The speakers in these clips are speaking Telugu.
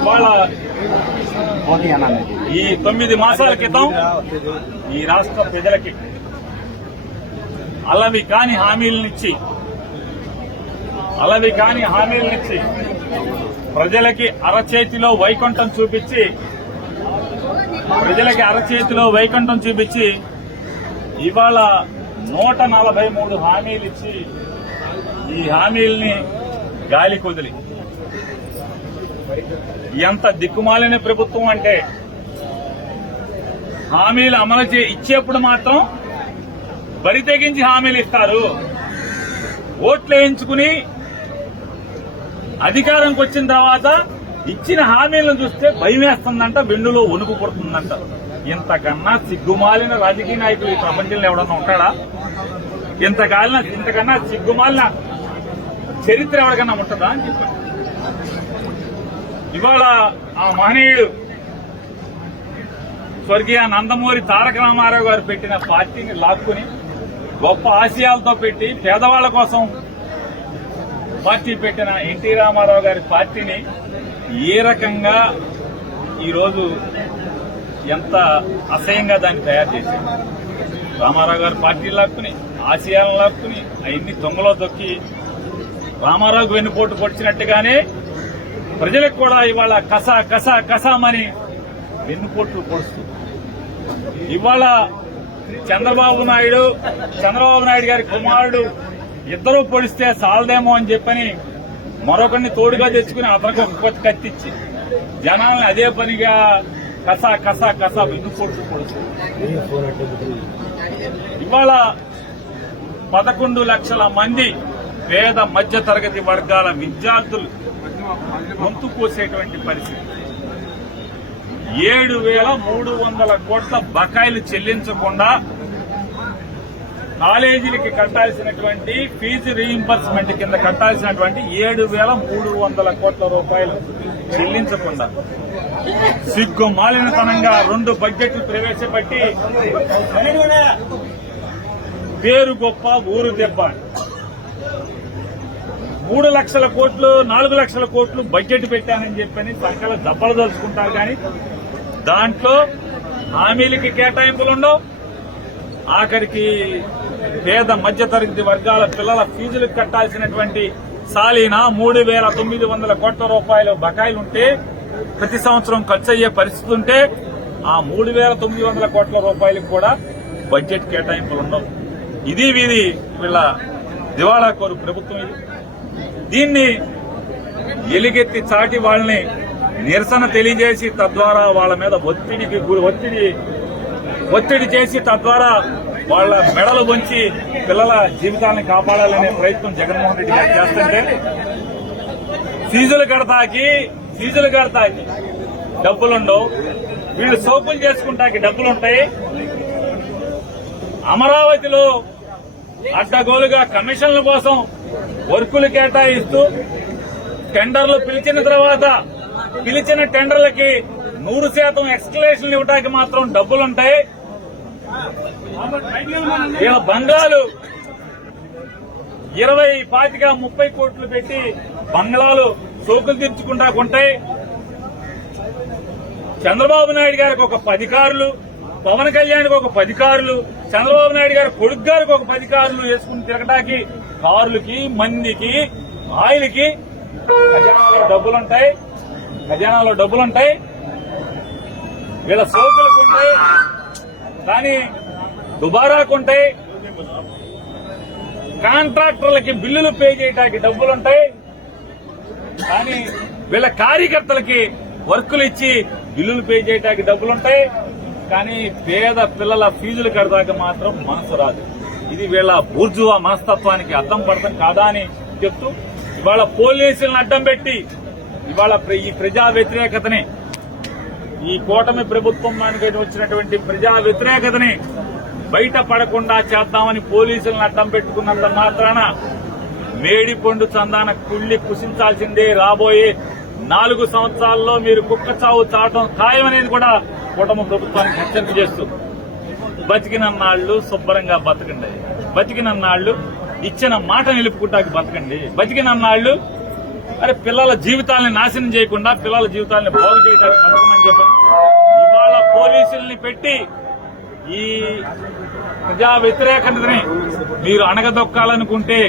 ఇవాళ ఈ తొమ్మిది మాసాల క్రితం ఈ రాష్ట్ర ప్రజలకి అలవి కాని హామీలనిచ్చి అలవి కాని హామీలనిచ్చి ప్రజలకి అరచేతిలో వైకుంఠం చూపించి ప్రజలకి అరచేతిలో వైకుంఠం చూపించి ఇవాళ నూట నలభై మూడు హామీలు ఇచ్చి ఈ హామీల్ని గాలి కుదిలి ఎంత దిక్కుమాలిన ప్రభుత్వం అంటే హామీలు అమలు చే ఇచ్చేప్పుడు మాత్రం బరి తెగించి హామీలు ఇస్తారు ఓట్లు వేయించుకుని అధికారంకి వచ్చిన తర్వాత ఇచ్చిన హామీలను చూస్తే భయం వేస్తుందంట బెండులో వణుకు పుడుతుందంట ఇంతకన్నా సిగ్గుమాలిన రాజకీయ నాయకులు ఈ ప్రపంచంలో ఎవడన్నా ఉంటాడా ఇంతకాలిన ఇంతకన్నా సిగ్గుమాలిన చరిత్ర ఎవరికన్నా ఉంటుందా అని చెప్పారు ఇవాళ ఆ మహనీయుడు స్వర్గీయ నందమూరి తారక రామారావు గారు పెట్టిన పార్టీని లాక్కుని గొప్ప ఆశయాలతో పెట్టి పేదవాళ్ల కోసం పార్టీ పెట్టిన ఎన్టీ రామారావు గారి పార్టీని ఏ రకంగా ఈరోజు ఎంత అసహ్యంగా దాన్ని తయారు చేశారు రామారావు గారు పార్టీ లాక్కుని ఆశయాలను లాక్కుని అవన్నీ తొంగలో దొక్కి రామారావుకు వెన్నుపోటు పొడిచినట్టుగానే ప్రజలకు కూడా ఇవాళ కస కస కసామని వెన్నుపోట్లు పొడుస్తూ ఇవాళ చంద్రబాబు నాయుడు చంద్రబాబు నాయుడు గారి కుమారుడు ఇద్దరూ పొడిస్తే చాలదేమో అని చెప్పని మరొకరిని తోడుగా తెచ్చుకుని అతనికి ఒక కత్తిచ్చి జనాల్ని అదే పనిగా కస కస కస వెన్నుపోట్లు పొడుస్తూ ఇవాళ పదకొండు లక్షల మంది పేద మధ్య తరగతి వర్గాల విద్యార్థులు గొంతు కోసేటువంటి పరిస్థితి ఏడు వేల మూడు వందల కోట్ల బకాయిలు చెల్లించకుండా కాలేజీలకి కట్టాల్సినటువంటి ఫీజు రీయింబర్స్మెంట్ కింద కట్టాల్సినటువంటి ఏడు వేల మూడు వందల కోట్ల రూపాయలు చెల్లించకుండా సిగ్గు మాలినతనంగా రెండు బడ్జెట్లు ప్రవేశపెట్టి పేరు గొప్ప ఊరు దెబ్బ మూడు లక్షల కోట్లు నాలుగు లక్షల కోట్లు బడ్జెట్ పెట్టానని చెప్పని దెబ్బలు తలుచుకుంటారు కానీ దాంట్లో హామీలకి కేటాయింపులు ఉండవు ఆఖరికి పేద మధ్యతరగతి వర్గాల పిల్లల ఫీజులకు కట్టాల్సినటువంటి సాలీన మూడు వేల తొమ్మిది వందల కోట్ల రూపాయలు బకాయిలుంటే ప్రతి సంవత్సరం ఖర్చు అయ్యే పరిస్థితి ఉంటే ఆ మూడు వేల తొమ్మిది వందల కోట్ల రూపాయలకు కూడా బడ్జెట్ కేటాయింపులు ఉండవు ఇది వీధి వీళ్ళ దివాళా కోరు ప్రభుత్వం ఇది దీన్ని ఎలుగెత్తి చాటి వాళ్ళని నిరసన తెలియజేసి తద్వారా వాళ్ళ మీద ఒత్తిడికి ఒత్తిడి ఒత్తిడి చేసి తద్వారా వాళ్ళ మెడలు పొంచి పిల్లల జీవితాన్ని కాపాడాలనే ప్రయత్నం జగన్మోహన్ రెడ్డి గారు చేస్తుంటే సీజులు కడతాకి ఫీజులు కడతాకి డబ్బులుండవు వీళ్ళు సోపులు చేసుకుంటాకి డబ్బులుంటాయి అమరావతిలో అడ్డగోలుగా కమిషన్ల కోసం వర్కులు కేటాయిస్తూ టెండర్లు పిలిచిన తర్వాత పిలిచిన టెండర్లకి నూరు శాతం ఎక్స్కలేషన్లు ఇవ్వడానికి మాత్రం డబ్బులుంటాయి ఇలా బంగాలు ఇరవై పాతిక ముప్పై కోట్లు పెట్టి బంగ్లాలు సోకులు తీర్చుకుంటా ఉంటాయి చంద్రబాబు నాయుడు గారికి ఒక పది కార్లు పవన్ కళ్యాణ్కి ఒక పది కార్లు చంద్రబాబు నాయుడు గారి కొడుకు గారికి ఒక పది కార్లు వేసుకుని తిరగడానికి కార్లకి మందికి ఆయిల్కి ఖజానాలో డబ్బులుంటాయి ఖజానాలో డబ్బులుంటాయి వీళ్ళ సోకులకు ఉంటాయి కానీ దుబారాకు ఉంటాయి కాంట్రాక్టర్లకి బిల్లులు పే చేయడానికి డబ్బులుంటాయి కానీ వీళ్ళ కార్యకర్తలకి వర్కులు ఇచ్చి బిల్లులు పే చేయడానికి డబ్బులుంటాయి కానీ పేద పిల్లల ఫీజులు కడదాక మాత్రం మనసు రాదు ఇది వీళ్ళ బూర్జువా మనస్తత్వానికి అర్థం పడతాం కాదా అని చెప్తూ ఇవాళ పోలీసులను అడ్డం పెట్టి ఇవాళ ఈ ప్రజా వ్యతిరేకతని ఈ కూటమి ప్రభుత్వం వచ్చినటువంటి ప్రజా వ్యతిరేకతని బయట పడకుండా చేద్దామని పోలీసులను అడ్డం పెట్టుకున్నంత మాత్రాన మేడి పండు చందాన కుళ్ళి కుషించాల్సిందే రాబోయే నాలుగు సంవత్సరాల్లో మీరు కుక్క చావు చావటం ఖాయమనేది కూడా కూటమి ప్రభుత్వానికి హెచ్చరిక చేస్తుంది బతికిన నాళ్ళు శుభ్రంగా బతకండి బతికిన నాళ్ళు ఇచ్చిన మాట నిలుపుకుంటాకి బతకండి బతికిన నాళ్ళు అరే పిల్లల జీవితాలని నాశనం చేయకుండా పిల్లల జీవితాలని బాగు చేయడానికి బతకమని చెప్పారు ఇవాళ పోలీసుల్ని పెట్టి ఈ ప్రజా వ్యతిరేకతని మీరు అణగదొక్కాలనుకుంటే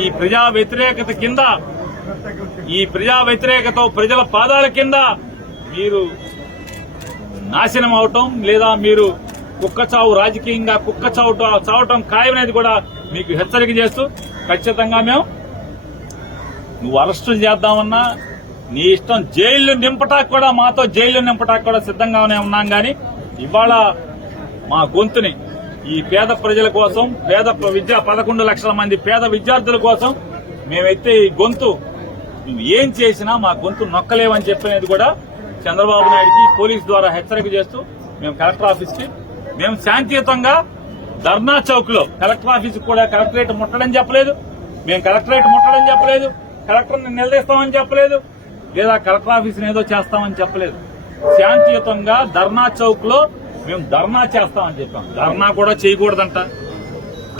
ఈ ప్రజా వ్యతిరేకత కింద ఈ ప్రజా వ్యతిరేకత ప్రజల పాదాల కింద మీరు నాశనం అవటం లేదా మీరు కుక్క చావు రాజకీయంగా కుక్క చావు చావటం ఖాయమనేది కూడా మీకు హెచ్చరిక చేస్తూ ఖచ్చితంగా మేము నువ్వు అరెస్టు చేద్దామన్నా నీ ఇష్టం జైలు నింపటా కూడా మాతో జైలు నింపటా కూడా సిద్ధంగానే ఉన్నాం కానీ ఇవాళ మా గొంతుని ఈ పేద ప్రజల కోసం పేద విద్యా పదకొండు లక్షల మంది పేద విద్యార్థుల కోసం మేమైతే ఈ గొంతు నువ్వు ఏం చేసినా మా గొంతు నొక్కలేవని చెప్పినది కూడా చంద్రబాబు నాయుడికి పోలీస్ ద్వారా హెచ్చరిక చేస్తూ మేము కలెక్టర్ ఆఫీస్కి మేము శాంతియుతంగా ధర్నా చౌక్ లో కలెక్టర్ ఆఫీస్ కూడా కలెక్టరేట్ ముట్టడం చెప్పలేదు మేము కలెక్టరేట్ ముట్టడం చెప్పలేదు కలెక్టర్ని నిలదీస్తామని చెప్పలేదు లేదా కలెక్టర్ ఆఫీస్ ఏదో చేస్తామని చెప్పలేదు శాంతియుతంగా ధర్నా చౌక్ లో మేము ధర్నా చేస్తామని చెప్పాం ధర్నా కూడా చేయకూడదంట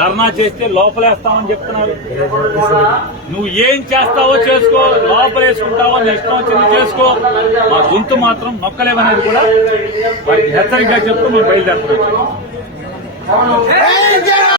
ధర్నా చేస్తే లోపలేస్తామని చెప్తున్నారు నువ్వు ఏం చేస్తావో చేసుకో లోపలేసుకుంటావో ఇష్టం వచ్చింది చేసుకో మా గొంతు మాత్రం నొక్కలేమనేది కూడా వారికి హెచ్చరికగా చెప్తూ మేము బయలుదేరుతున్నాం